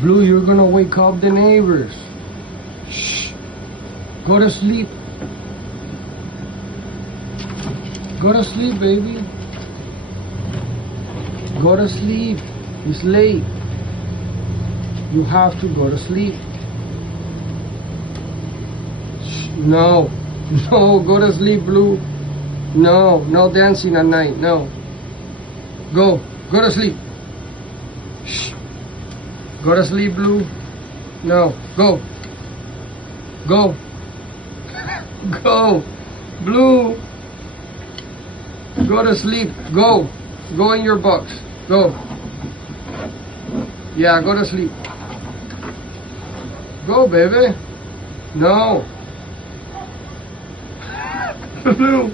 Blue, you're gonna wake up the neighbors. Shh. Go to sleep. Go to sleep, baby. Go to sleep. It's late. You have to go to sleep. Shh. No. No, go to sleep, Blue. No, no dancing at night. No. Go. Go to sleep. Shh. Go to sleep, Blue. No. Go. Go. Go. Blue. Go to sleep. Go. Go in your box. Go. Yeah, go to sleep. Go, baby. No. Blue.